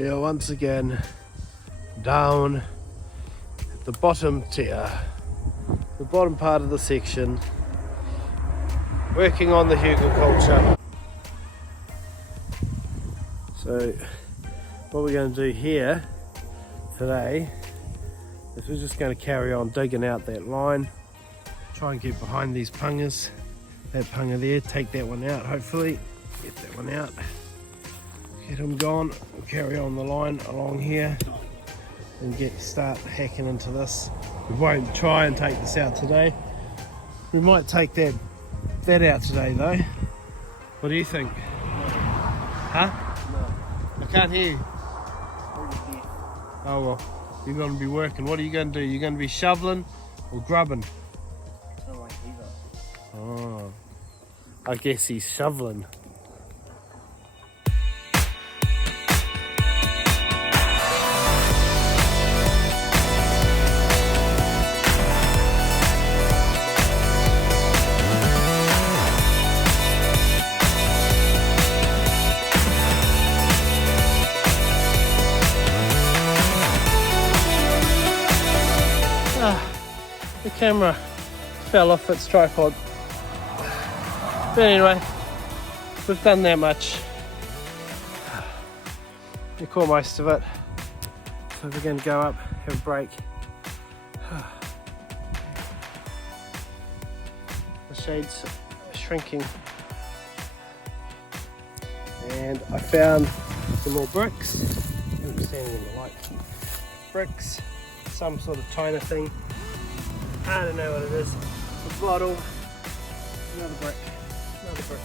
We are once again down at the bottom tier, the bottom part of the section, working on the hugelkultur. So what we're going to do here today is we're just going to carry on digging out that line, try and get behind these pungas, that punga there, take that one out, hopefully get that one out, get him gone, we'll carry on the line along here and start hacking into this. We won't try and take this out today. We might take that out today though. What do you think? Huh? No. I can't hear you. Oh well, you're going to be working. What are you going to do? You're going to be shoveling or grubbing? I don't like either. Oh, I guess he's shoveling. The camera fell off its tripod. But anyway, we've done that much. We caught most of it. So we're going to go up, have a break. The shades are shrinking. And I found some more bricks. I'm standing in the light. Bricks, some sort of china thing. I don't know what it is. A bottle, another brick, another brick,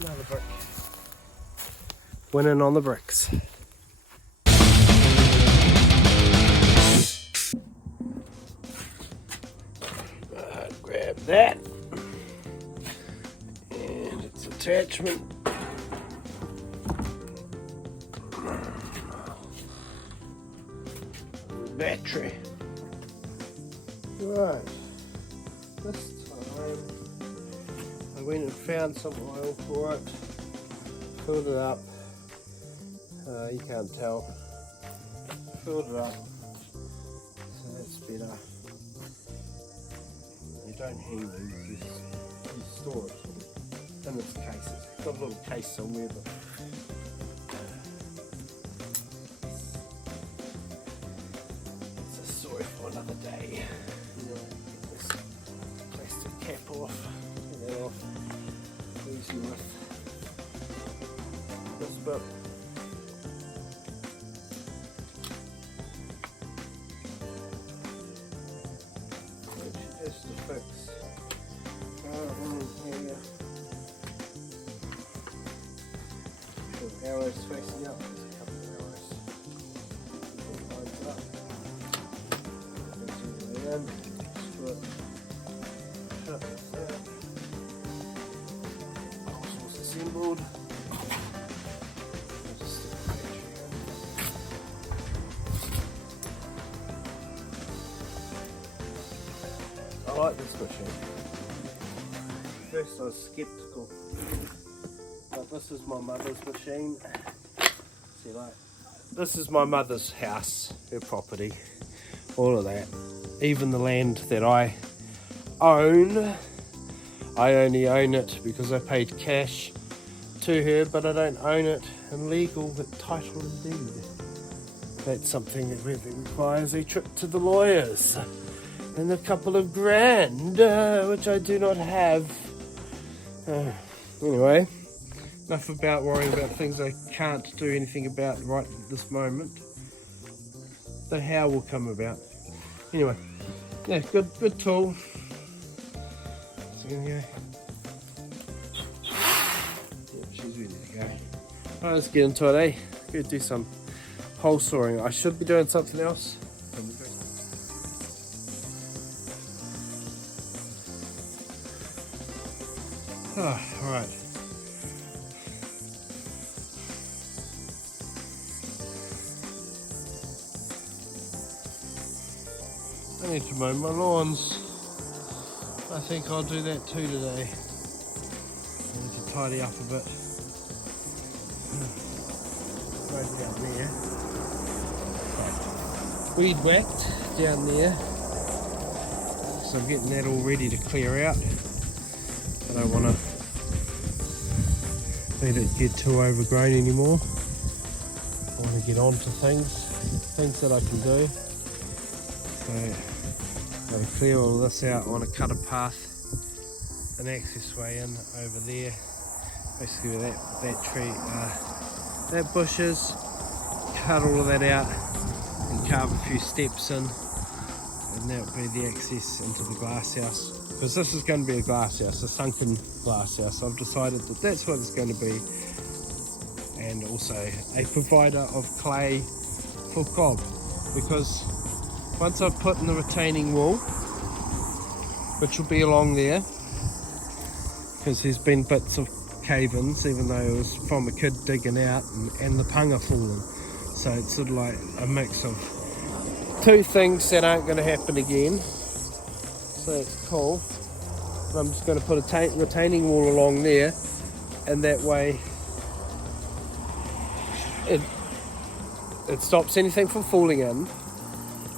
another brick. Winning on the bricks. Grab that. And its attachment. Battery. Right, this time I went and found some oil for it, filled it up, you can't tell, filled it up, so that's better. You don't hang these, you store it in this case. It's got a little case somewhere, but it's a story for another day. This plastic cap off, take that off, easy with this bit. Which is to fix here. The arrows facing up, there's a couple of arrows. Lines it up. And screw it. Shut this out. All assembled. Just stick the battery in. I like this machine. First I was skeptical, but this is my mother's machine. See, like, this is my mother's house, her property, all of that. Even the land that I own, I only own it because I paid cash to her, but I don't own it in legal with title and deed. That's something that really requires a trip to the lawyers and a couple of grand, which I do not have. Anyway, enough about worrying about things I can't do anything about right at this moment. The how will come about. Anyway, yeah, good tool. So go. Yeah, she's ready to go. Alright, let's get into it, eh? Go do some hole sawing. I should be doing something else. Alright. I need to mow my lawns. I think I'll do that too today. I need to tidy up a bit. right down there. Weed whacked down there. So I'm getting that all ready to clear out. I don't want to let it get too overgrown anymore. I want to get on to things that I can do. So I'm going to clear all this out. I want to cut a path, an access way in over there. Basically where that tree, that bush is. Cut all of that out and carve a few steps in. And that would be the access into the glass house. Because this is going to be a glass house, a sunken glass house. I've decided that that's what it's going to be. And also a provider of clay for cob. Because once I've put in the retaining wall, which will be along there, because there's been bits of cave-ins, even though it was from a kid digging out and the panga falling. So it's sort of like a mix of two things that aren't going to happen again. So it's cool. I'm just going to put a retaining wall along there, and that way it stops anything from falling in.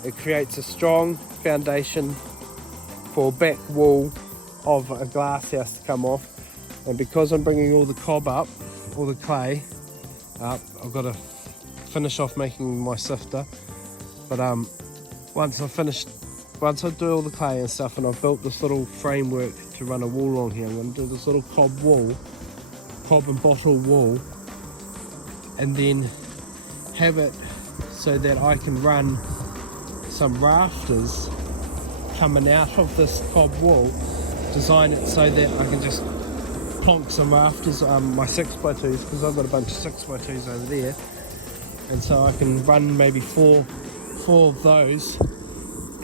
It creates a strong foundation for a back wall of a glass house to come off. And because I'm bringing all the cob up, all the clay up, I've got to finish off making my sifter. But once I do all the clay and stuff, and I've built this little framework to run a wall on here, I'm going to do this little cob and bottle wall, and then have it so that I can run some rafters coming out of this cob wall, design it so that I can just plonk some rafters, my 6x2s, because I've got a bunch of 6x2s over there, and so I can run maybe four of those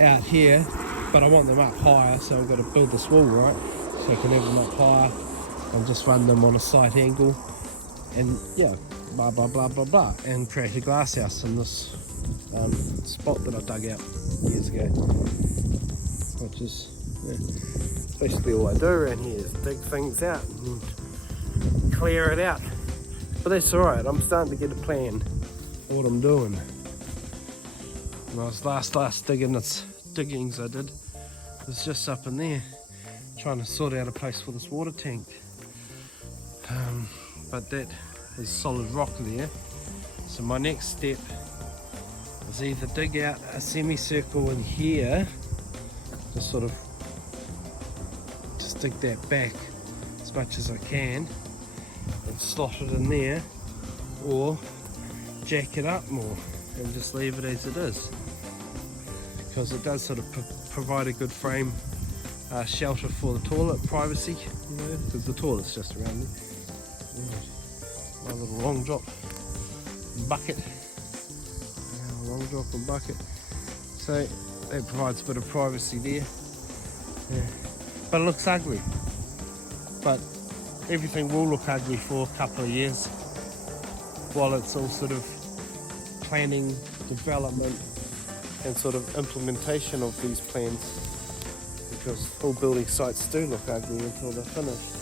out here, but I want them up higher, so I've got to build this wall right, so I can have them up higher and just run them on a slight angle, and yeah, blah blah blah blah blah, and create a glass house in this spot that I dug out years ago, which is basically all I do around here is dig things out and clear it out. But that's alright, I'm starting to get a plan for what I'm doing. When I was last diggings I did, it was just up in there trying to sort out a place for this water tank. But that is solid rock there. So my next step is either dig out a semicircle in here, just sort of dig that back as much as I can and slot it in there, or jack it up more and just leave it as it is, because it does sort of provide a good frame shelter for the toilet, privacy, you know, because the toilet's just around there. My little long drop bucket, so that provides a bit of privacy there. But it looks ugly, but everything will look ugly for a couple of years while it's all sort of planning, development and sort of implementation of these plans, because all building sites do look ugly until they're finished.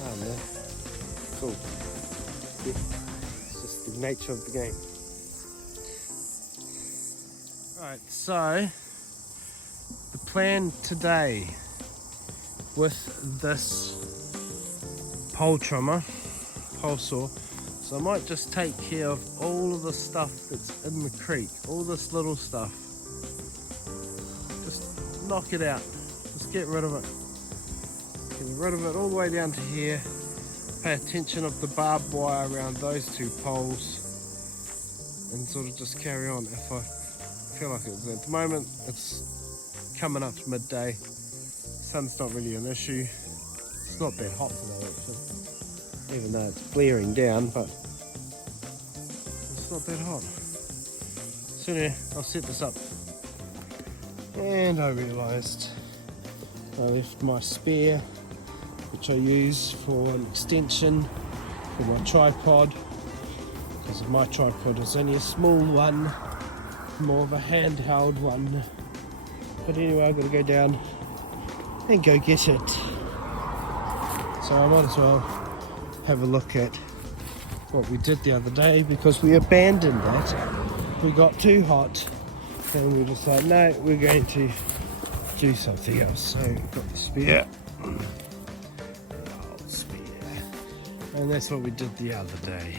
Oh man, cool. Yeah. It's just the nature of the game. Right, so the plan today with this pole saw, so I might just take care of all of the stuff that's in the creek, all this little stuff. Just knock it out, just get rid of it. Get rid of it all the way down to here. Pay attention of the barbed wire around those two poles and sort of just carry on if I feel like it. At the moment it's coming up to midday. Sun's not really an issue. It's not that hot today actually, even though it's blaring down, but it's not that hot. So anyway, I'll set this up. And I realised I left my spare, which I use for an extension for my tripod, because my tripod is only a small one, more of a handheld one. But anyway, I've got to go down and go get it. So I might as well have a look at what we did the other day because we abandoned it. We got too hot and we decided, no, we're going to do something else. So we've got the spear. Old spear. And that's what we did the other day.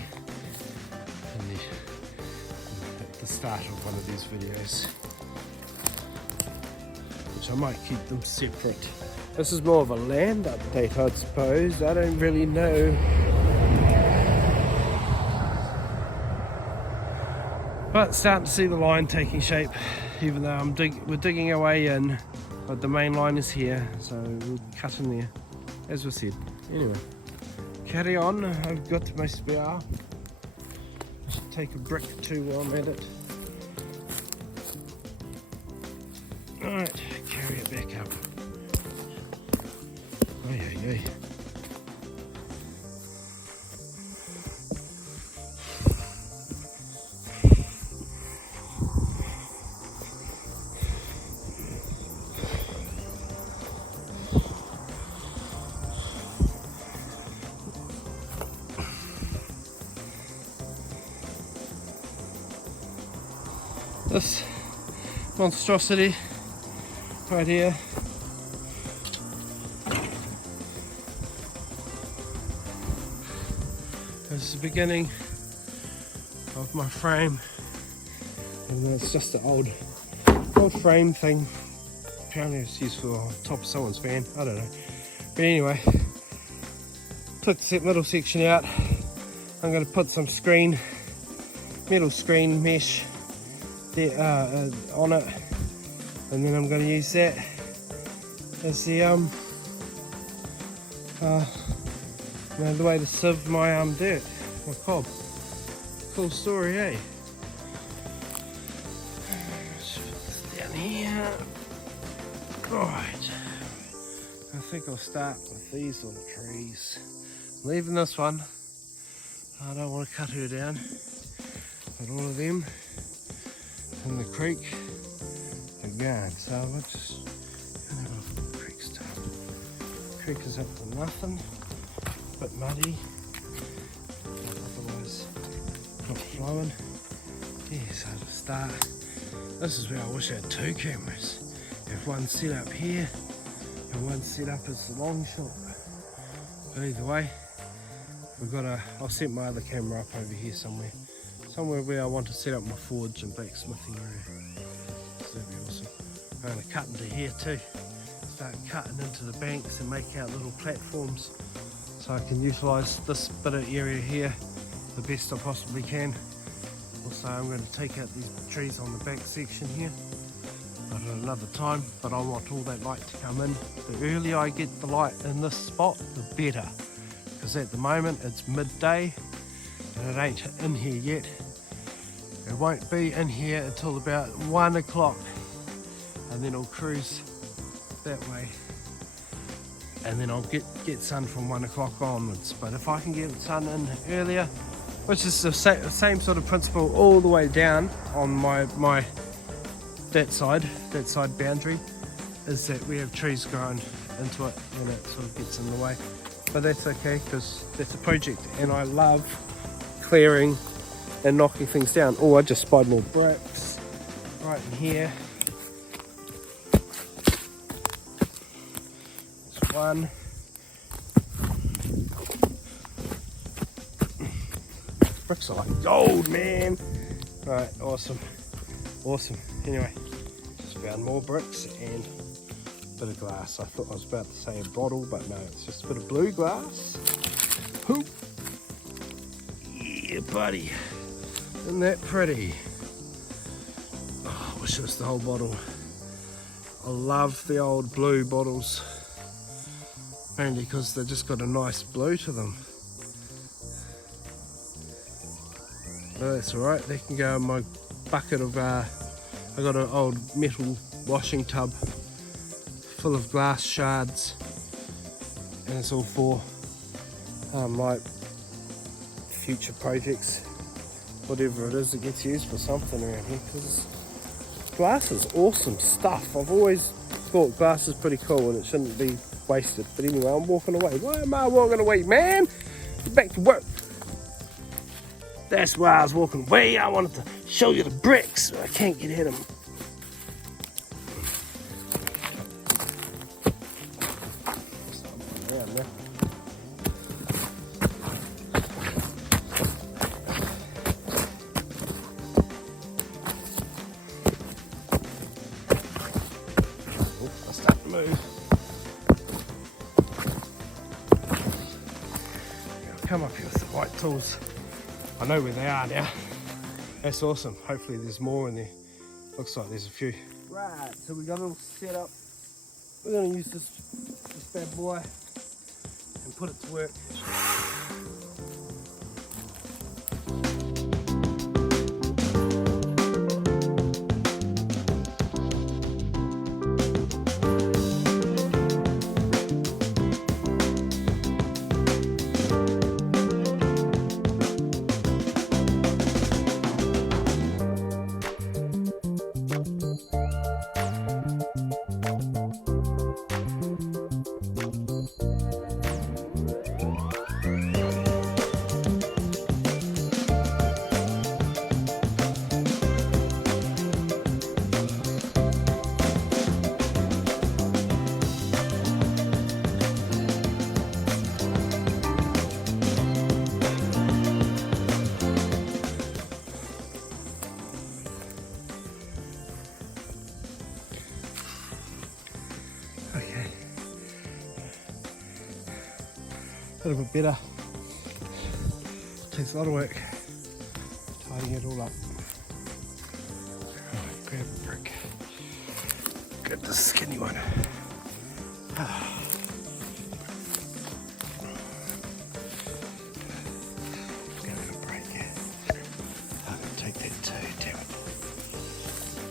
At the start of one of these videos. Which I might keep them separate. This is more of a land update, I suppose. I don't really know. But starting to see the line taking shape, even though we're digging our way in, but the main line is here, so we'll cut in there, as we said. Anyway, carry on. I've got my spear. I should take a brick or two while I'm at it. Alright, carry it back up. Oh yeah. This monstrosity right here is the beginning of my frame, and it's just an old frame thing. Apparently it's used for the top of someone's van, I don't know. But anyway, took the middle section out. I'm going to put some metal screen mesh there, on it, and then I'm going to use that as the the way to sieve my dirt, my cob. Cool story, eh? Let's put this down here. Alright, I think I'll start with these little trees. Leaving this one. I don't want to cut her down, but all of them in the creek are gone, so I'll just gonna have a look at the creek stuff. The creek is up to nothing, a bit muddy, but otherwise not flowing. Yeah, so to start, this is where I wish I had two cameras. Have one set up here and one set up as the long shot. But either way, I'll set my other camera up over here somewhere where I want to set up my forge and blacksmithing area. So that'd be awesome. I'm going to cut into here too. Start cutting into the banks and make out little platforms so I can utilise this bit of area here the best I possibly can. Also, I'm going to take out these trees on the back section here at another time, but I want all that light to come in. The earlier I get the light in this spot, the better, because at the moment it's midday and it ain't in here yet. It won't be in here until about 1 o'clock, and then I'll cruise that way, and then I'll get sun from 1 o'clock onwards. But if I can get sun in earlier, which is the same sort of principle all the way down on my that side boundary, is that we have trees growing into it and it sort of gets in the way. But that's okay, because that's a project and I love clearing and knocking things down. Oh, I just spied more bricks right in here. There's one. Bricks are like gold, man. Right, awesome. Anyway, just found more bricks and a bit of glass. I thought I was about to say a bottle, but no, it's just a bit of blue glass. Hoop. Yeah, buddy. Isn't that pretty? Oh, I wish it was the whole bottle. I love the old blue bottles, mainly because they've just got a nice blue to them. But that's alright, they can go in my bucket of, I got an old metal washing tub full of glass shards, and it's all for like future projects, whatever it is, it gets used for something around here, because glass is awesome stuff. I've always thought glass is pretty cool and it shouldn't be wasted. But anyway, I'm walking away. Why am I walking away, man? Get back to work. That's why I was walking away. I wanted to show you the bricks, but I can't get at them. I start to move. I'll come up here with the white tools. I know where they are now. That's awesome. Hopefully there's more in there. Looks like there's a few. Right, so we got it all set up. We're going to use this bad boy and put it to work. Okay. A little bit better. Takes a lot of work tidying it all up. Right, grab a brick. Grab the skinny one. Gonna break it. I'm gonna take that too, damn it.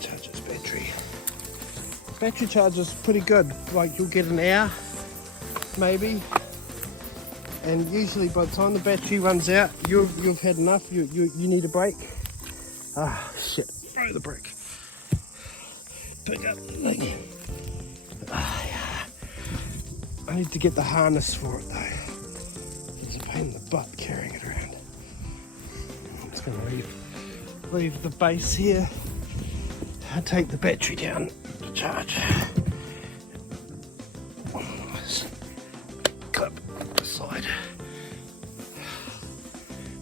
Charge its battery. Battery charge is pretty good. Like you'll get an hour, maybe. And usually by the time the battery runs out, you've had enough. You need a break. Ah, shit! Throw the brick. Pick up the thing. Ah, yeah. I need to get the harness for it though. It's a pain in the butt carrying it around. I'm just gonna leave the base here. I'll take the battery down to charge. Clip the side.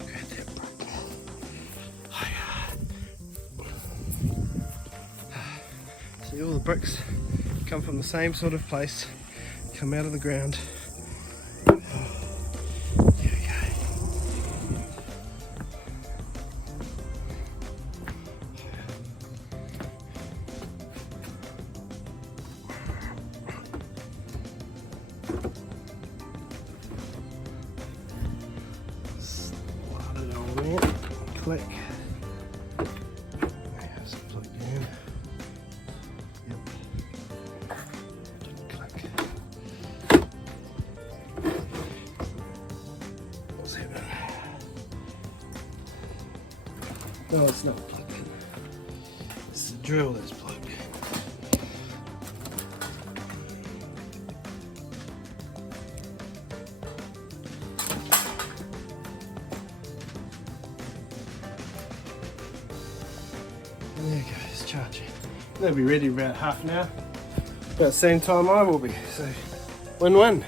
Grab that brick. See, all the bricks come from the same sort of place, come out of the ground. There we go. Slide it on there. Click. There's a plug in. Yep. Click. What's happening? No, it's not plugged in. It's the drill that's plugged in. There you go, it's charging. They'll be ready in about half an hour. About the same time I will be, so win-win.